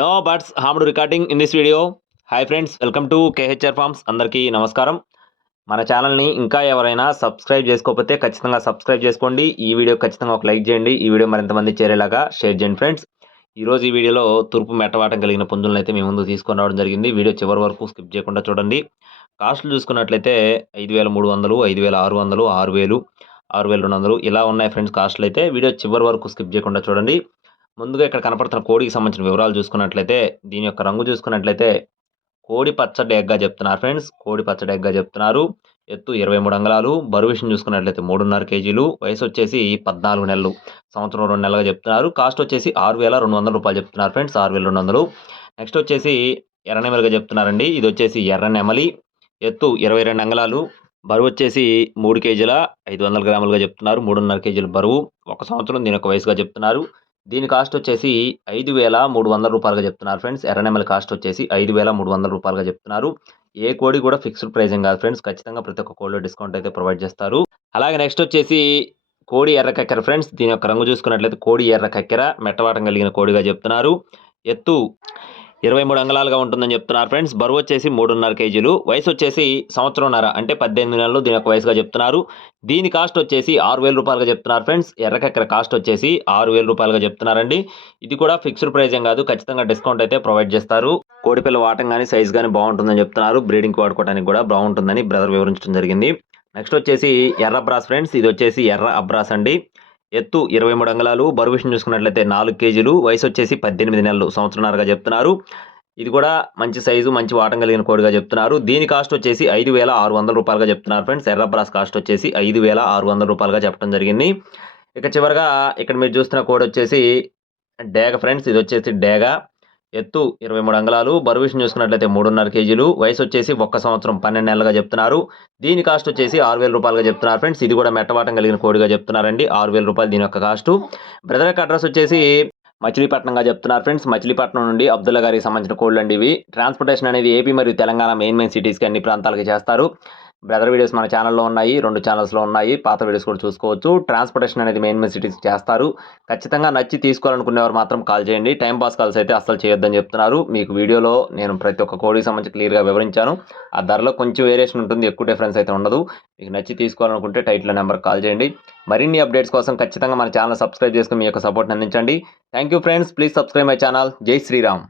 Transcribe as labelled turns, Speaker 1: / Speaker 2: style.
Speaker 1: No buts hammed recording in this video hi friends welcome to KHR farms అందరికీ నమస్కారం. మన ఛానల్ని ఇంకా ఎవరైనా సబ్స్క్రైబ్ చేసుకోకపోతే ఖచ్చితంగా సబ్స్క్రైబ్ చేసుకోండి. ఈ వీడియో ఖచ్చితంగా ఒక లైక్ చేయండి. ఈ వీడియో మరింతమంది చేరేలాగా షేర్ చేయండి ఫ్రెండ్స్ ఈరోజు ఈ వీడియోలో తూర్పు మెట్టవాటం కలిగిన పుంజులను అయితే మీ ముందు తీసుకొని రావడం జరిగింది. వీడియో చివరి వరకు స్కిప్ చేయకుండా చూడండి. కాస్ట్లు చూసుకున్నట్లయితే ఐదు వేల మూడు వందలు ఐదు వేల ఆరు వందలు ఆరు వేలు ఆరు వేల రెండు వందలు ఇలా ఉన్నాయి ఫ్రెండ్స్ కాస్ట్లు అయితే వీడియో చివరి వరకు స్కిప్ చేయకుండా చూడండి. ముందుగా ఇక్కడ కనపడుతున్న కోడికి సంబంధించిన వివరాలు చూసుకున్నట్లయితే దీని యొక్క రంగు చూసుకున్నట్లయితే కోడి పచ్చడి ఎగ్గా చెప్తున్నారు ఫ్రెండ్స్. కోడి పచ్చడి ఎగ్గా చెప్తున్నారు. ఎత్తు ఇరవై మూడు అంగళాలు. బరువు విషయం చూసుకున్నట్లయితే మూడున్నర కేజీలు. వయసు వచ్చేసి పద్నాలుగు నెలలు. సంవత్సరం రెండు నెలలుగా చెప్తున్నారు. కాస్ట్ వచ్చేసి ఆరు వేల రెండు వందల రూపాయలు చెప్తున్నారు ఫ్రెండ్స్. ఆరు వేల రెండు వందలు. నెక్స్ట్ వచ్చేసి ఎర్ర నెమలిగా చెప్తున్నారండి. ఇది వచ్చేసి ఎర్ర నెమలి. ఎత్తు ఇరవై రెండు అంగళాలు. బరువు వచ్చేసి మూడు కేజీల ఐదు వందల గ్రాములుగా చెప్తున్నారు. మూడున్నర కేజీల బరువు. ఒక సంవత్సరం దీని యొక్క వయసుగా చెప్తున్నారు. దీని కాస్ట్ వచ్చేసి ఐదు వేల మూడు వందల రూపాయలుగా చెప్తున్నారు ఫ్రెండ్స్ ఎర్రనెమల కాస్ట్ వచ్చేసి ఐదు వేల మూడు వందల రూపాయలుగా చెప్తున్నారు. ఏ కోడి కూడా ఫిక్స్డ్ ప్రైజింగ్ కాదు ఫ్రెండ్స్ ఖచ్చితంగా ప్రతి ఒక్క కోడిలో డిస్కౌంట్ అయితే ప్రొవైడ్ చేస్తారు. అలాగే నెక్స్ట్ వచ్చేసి కోడి ఎర్ర కక్కెర ఫ్రెండ్స్ దీని యొక్క రంగు చూసుకున్నట్లయితే కోడి ఎర్ర కక్కెర మెట్టవాటం కలిగిన కోడిగా చెప్తున్నారు. ఎత్తు ఇరవై మూడు అంగళాలుగా ఉంటుందని చెప్తున్నారు ఫ్రెండ్స్. బరువు వచ్చేసి మూడున్నర కేజీలు. వయసు వచ్చేసి సంవత్సరంన్నర అంటే పద్దెనిమిది నెలలు దీని యొక్క వయసుగా చెప్తున్నారు. దీని కాస్ట్ వచ్చేసి ఆరు వేల రూపాయలుగా చెప్తున్నారు ఫ్రెండ్స్. ఎర్రకెక్కర కాస్ట్ వచ్చేసి ఆరు వేల రూపాయలుగా చెప్తున్నారండి. ఇది కూడా ఫిక్స్డ్ ప్రైజ్ ఏం కాదు ఖచ్చితంగా డిస్కౌంట్ అయితే ప్రొవైడ్ చేస్తారు. కోడిపిల్ల వాటం కానీ సైజ్ కానీ బాగుంటుందని చెప్తున్నారు. బ్రీడింగ్కి వాడుకోవడానికి కూడా బాగుంటుందని బ్రదర్ వివరించడం జరిగింది. నెక్స్ట్ వచ్చేసి ఎర్ర అబ్రాస్ ఫ్రెండ్స్. ఇది వచ్చేసి ఎర్ర అబ్రాస్ అండి. ఎత్తు ఇరవై మూడు అంగళాలు బరువు విషయం చూసుకున్నట్లయితే నాలుగు కేజీలు వయసు వచ్చేసి పద్దెనిమిది నెలలు సంవత్సరంన్నరగా చెప్తున్నారు. ఇది కూడా మంచి సైజు మంచి వాటం కలిగిన కోడిగా చెప్తున్నారు. దీని కాస్ట్ వచ్చేసి ఐదు వేల ఆరు వందల రూపాయలుగా చెప్తున్నారు ఫ్రెండ్స్. ఎర్రబ్రాస్ కాస్ట్ వచ్చేసి ఐదు వేల ఆరు వందల రూపాయలుగా చెప్పడం జరిగింది. ఇక చివరిగా ఇక్కడ మీరు చూస్తున్న కోడి వచ్చేసి డేగ ఫ్రెండ్స్. ఇది వచ్చేసి డేగ. ఎత్తు ఇరవై మూడు అంగళాలు బరువు విషయం చూసుకున్నట్లయితే మూడున్నర కేజీలు వయసు వచ్చేసి ఒక్క సంవత్సరం పన్నెండు నెలలుగా చెప్తున్నారు. దీని కాస్ట్ వచ్చేసి ఆరు వేల రూపాయలుగా చెప్తున్నారు ఫ్రెండ్స్. ఇది కూడా మెట్టవాటం కలిగిన కోడిగా చెప్తున్నారండి. ఆరు వేల రూపాయలు దీని యొక్క కాస్ట్. బ్రదర్ యొక్క అడ్రస్ వచ్చేసి మచిలీపట్నంగా చెప్తున్నారు ఫ్రెండ్స్. మచిలీపట్నం నుండి అబ్దుల్లా గారికి సంబంధించిన కోళ్ళు అండి ఇవి. ట్రాన్స్పోర్టేషన్ అనేది ఏపీ మరియు తెలంగాణ మెయిన్ మెయిన్ సిటీస్కి అన్ని ప్రాంతాలకి చేస్తారు. బ్రదర్ వీడియోస్ మన ఛానల్లో ఉన్నాయి రెండు ఛానల్స్లో ఉన్నాయి పాత వీడియోస్ కూడా చూసుకోవచ్చు. ట్రాన్స్పోర్టేషన్ అనేది మెయిన్ మెయిన్ సిటీస్ చేస్తారు. ఖచ్చితంగా నచ్చి తీసుకోవాలనుకునేవారు మాత్రం కాల్ చేయండి. టైం పాస్ కాల్స్ అయితే అస్సలు చేయొద్దని చెప్తున్నారు. మీకు వీడియోలో నేను ప్రతి ఒక్క కోడికి సంబంధించి క్లియర్గా వివరించాను. ఆ ధరలో కొంచెం వేరియేషన్ ఉంటుంది ఎక్కువ డిఫరెన్స్ అయితే ఉండదు. మీకు నచ్చి తీసుకోవాలనుకుంటే టైటిల్ నెంబర్ కాల్ చేయండి. మరిన్ని అప్డేట్స్ కోసం ఖచ్చితంగా మన ఛానల్ సబ్స్క్రైబ్ చేసుకుని మీ యొక్క సపోర్ట్ అందించండి. Thank you friends please subscribe my channel జై శ్రీరామ్